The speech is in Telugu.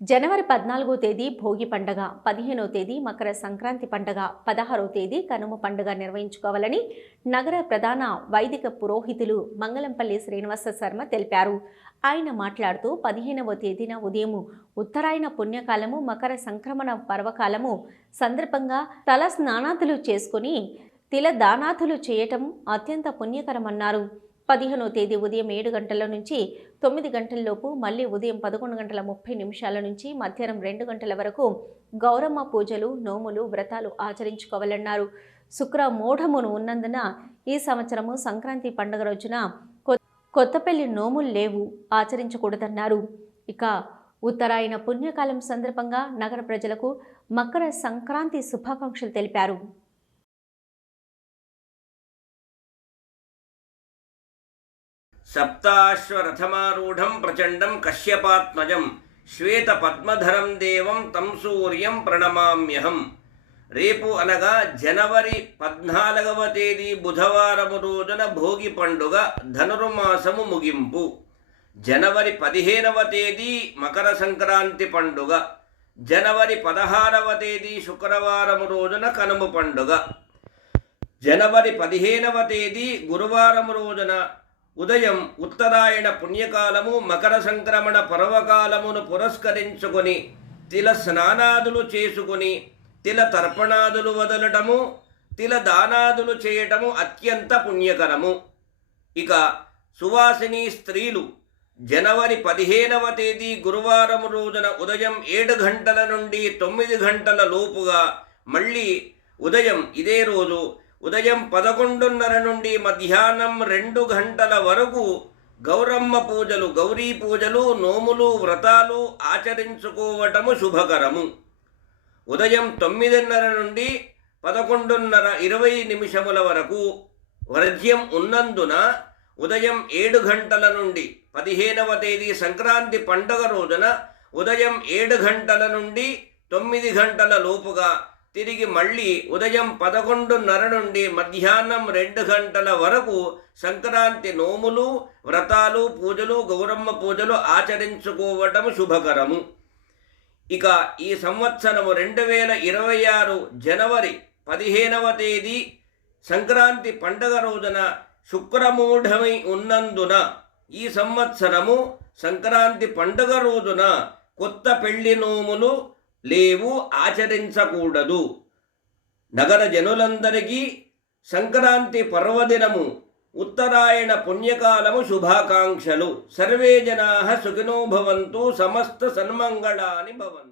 జనవరి 14వ తేదీ భోగి పండగ, 15వ తేదీ మకర సంక్రాంతి పండగ, 16వ తేదీ కనుమ పండుగ నిర్వహించుకోవాలని నగర ప్రధాన వైదిక పురోహితులు మంగళంపల్లి శ్రీనివాస శర్మ తెలిపారు. ఆయన మాట్లాడుతూ 15వ తేదీన ఉదయం ఉత్తరాయణ పుణ్యకాలము, మకర సంక్రమణ పర్వకాలము సందర్భంగా తల స్నానాదులు చేసుకుని తిల దానాదులు చేయటం అత్యంత పుణ్యకరమన్నారు. 15వ తేదీ ఉదయం 7 గంటల నుంచి 9 గంటలలోపు, మళ్ళీ ఉదయం 11:30 నుంచి మధ్యాహ్నం 2 గంటల వరకు గౌరమ్మ పూజలు, నోములు, వ్రతాలు ఆచరించుకోవాలన్నారు. శుక్ర మోఢమును ఉన్నందున ఈ సంవత్సరము సంక్రాంతి పండుగ రోజున కొత్తపల్లి నోములు లేవు, ఆచరించకూడదన్నారు. ఇక ఉత్తరాయణ పుణ్యకాలం సందర్భంగా నగర ప్రజలకు మకర సంక్రాంతి శుభాకాంక్షలు తెలిపారు. సప్తాశ్వరథమారూఢం ప్రచండం కశ్యపాత్మజం శ్వేత పద్మధరం దేవం తం సూర్యం ప్రణమామ్యహం. రేపు అనగా జనవరి 14వ తేదీ బుధవారము రోజున భోగి పండుగ, ధనుర్మాసము ముగింపు. జనవరి 15వ తేదీ మకర సంక్రాంతి పండుగ. జనవరి 16వ తేదీ శుక్రవారము రోజున కనుమ పండుగ. జనవరి 15వ తేదీ గురువారం రోజున ఉదయం ఉత్తరాయణ పుణ్యకాలము, మకర సంక్రమణ పర్వకాలమును పురస్కరించుకొని తిల స్నానాదులు చేసుకుని తిల తర్పణాదులు వదలటము, తిల దానాదులు చేయటము అత్యంత పుణ్యకరము. ఇక సువాసిని స్త్రీలు జనవరి 15వ తేదీ గురువారం రోజున ఉదయం 7 గంటల నుండి 9 గంటల లోపుగా, మళ్ళీ ఉదయం ఇదే రోజు ఉదయం 11:30 నుండి మధ్యాహ్నం 2 గంటల వరకు గౌరమ్మ పూజలు, గౌరీ పూజలు, నోములు, వ్రతాలు ఆచరించుకోవటము శుభకరము. ఉదయం 9:30 నుండి 11:20 వరకు వర్జ్యం ఉన్నందున ఉదయం 7 గంటల నుండి 15వ తేదీ సంక్రాంతి పండుగ రోజున ఉదయం 7 గంటల నుండి 9 గంటల లోపుగా, తిరిగి మళ్ళీ ఉదయం 11:30 నుండి మధ్యాహ్నం 2 గంటల వరకు సంక్రాంతి నోములు, వ్రతాలు, పూజలు, గౌరమ్మ పూజలు ఆచరించుకోవటము శుభకరము. ఇక ఈ సంవత్సరము 2026 జనవరి 15వ తేదీ సంక్రాంతి పండుగ రోజున శుక్రమూఢమై ఉన్నందున ఈ సంవత్సరము సంక్రాంతి పండుగ రోజున కొత్త పెళ్లి నోములు లేవు, ఆచరించకూడదు. నగర జనులందరికీ సంక్రాంతి పర్వదినము, ఉత్తరాయణ పుణ్యకాలము శుభాకాంక్షలు. సర్వే జనాః సుఖినో భవంతు, సమస్త సన్మంగళాని భవంతు.